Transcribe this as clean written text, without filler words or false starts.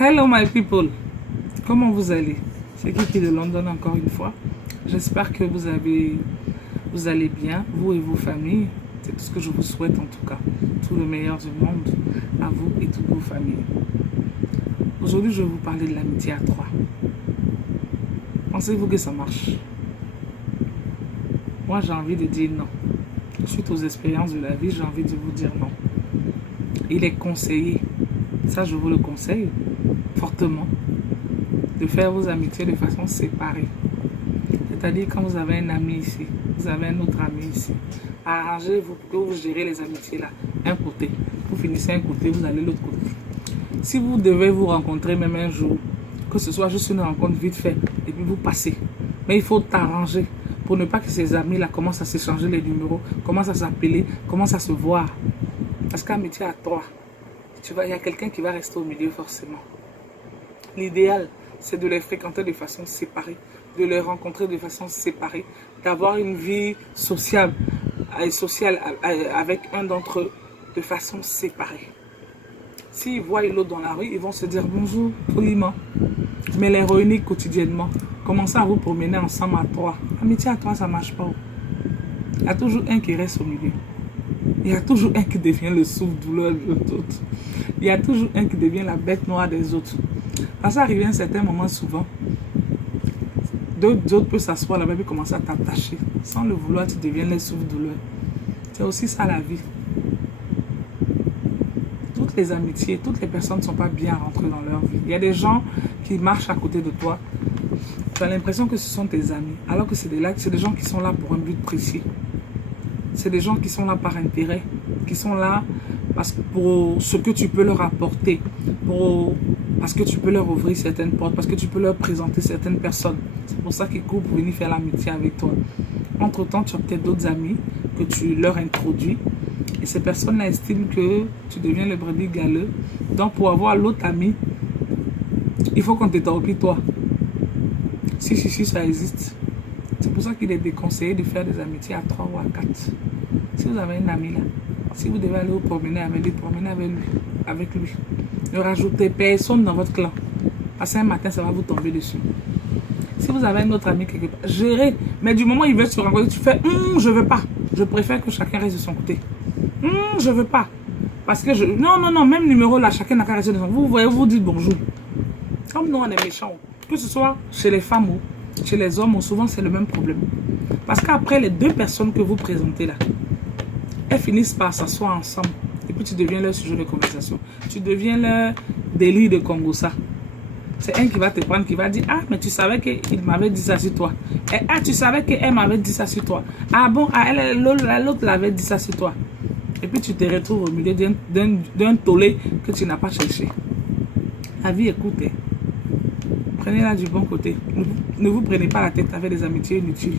Hello my people, comment vous allez? C'est Kiki de London encore une fois. J'espère que vous allez bien, vous et vos familles. C'est tout ce que je vous souhaite en tout cas. Tout le meilleur du monde à vous et toutes vos familles. Aujourd'hui, je vais vous parler de l'amitié à trois. Pensez-vous que ça marche? Moi, j'ai envie de dire non. Suite aux expériences de la vie, j'ai envie de vous dire non. Il est conseillé, ça je vous le conseille fortement, de faire vos amitiés de façon séparée. C'est-à-dire quand vous avez un ami ici, vous avez un autre ami ici, arrangez-vous pour que vous gérez les amitiés là, un côté. Vous finissez un côté, vous allez l'autre côté. Si vous devez vous rencontrer même un jour, que ce soit juste une rencontre vite fait, et puis vous passez. Mais il faut t'arranger pour ne pas que ces amis-là commencent à s'échanger les numéros, commencent à s'appeler, commencent à se voir. Parce qu'amitié à trois, il y a quelqu'un qui va rester au milieu forcément. L'idéal, c'est de les fréquenter de façon séparée, de les rencontrer de façon séparée, d'avoir une vie sociale avec un d'entre eux de façon séparée. S'ils voient l'autre dans la rue, ils vont se dire bonjour poliment, mais les réunir quotidiennement. Commencez à vous promener ensemble à trois. Amitié à trois, ça ne marche pas. Il y a toujours un qui reste au milieu. Il y a toujours un qui devient le souffle-douleur des autres. Il y a toujours un qui devient la bête noire des autres. Parce que ça arrive à un certain moment souvent. D'autres peuvent s'asseoir là-bas et commencer à t'attacher. Sans le vouloir, tu deviens le souffle-douleur. C'est aussi ça la vie. Toutes les amitiés, toutes les personnes ne sont pas bien rentrées dans leur vie. Il y a des gens qui marchent à côté de toi. Tu as l'impression que ce sont tes amis. Alors que c'est des gens qui sont là pour un but précis. C'est des gens qui sont là par intérêt, qui sont là pour ce que tu peux leur apporter, parce que tu peux leur ouvrir certaines portes, parce que tu peux leur présenter certaines personnes. C'est pour ça qu'ils courent pour venir faire l'amitié avec toi. Entre-temps, tu as peut-être d'autres amis que tu leur introduis et ces personnes-là estiment que tu deviens le brebis galeux. Donc, pour avoir l'autre ami, il faut qu'on te torpille toi. Si, ça existe. C'est pour ça qu'il est déconseillé de faire des amitiés à 3 ou à 4. Si vous avez un ami là, si vous devez aller vous promener avec lui, promenez avec lui. Ne rajoutez personne dans votre clan. Parce qu'un matin, ça va vous tomber dessus. Si vous avez un autre ami quelque part, gérez. Mais du moment où il veut se rencontrer, tu fais je veux pas. Je préfère que chacun reste de son côté. Je veux pas. Parce que non, même numéro là, chacun n'a qu'à rester de son côté. Vous voyez, vous dites bonjour. Comme nous, on est méchants. Que ce soit chez les femmes ou chez les hommes, souvent c'est le même problème. Parce qu'après, les deux personnes que vous présentez là, elles finissent par s'asseoir ensemble. Et puis tu deviens leur sujet de conversation. Tu deviens leur délit de Congossa. C'est un qui va te prendre, qui va dire mais tu savais qu'il m'avait dit ça sur toi. Et tu savais qu'elle m'avait dit ça sur toi. Ah bon, l'autre l'avait dit ça sur toi. Et puis tu te retrouves au milieu d'un tollé que tu n'as pas cherché. La vie, écoutez. Prenez-la du bon côté. Ne vous prenez pas la tête avec des amitiés inutiles.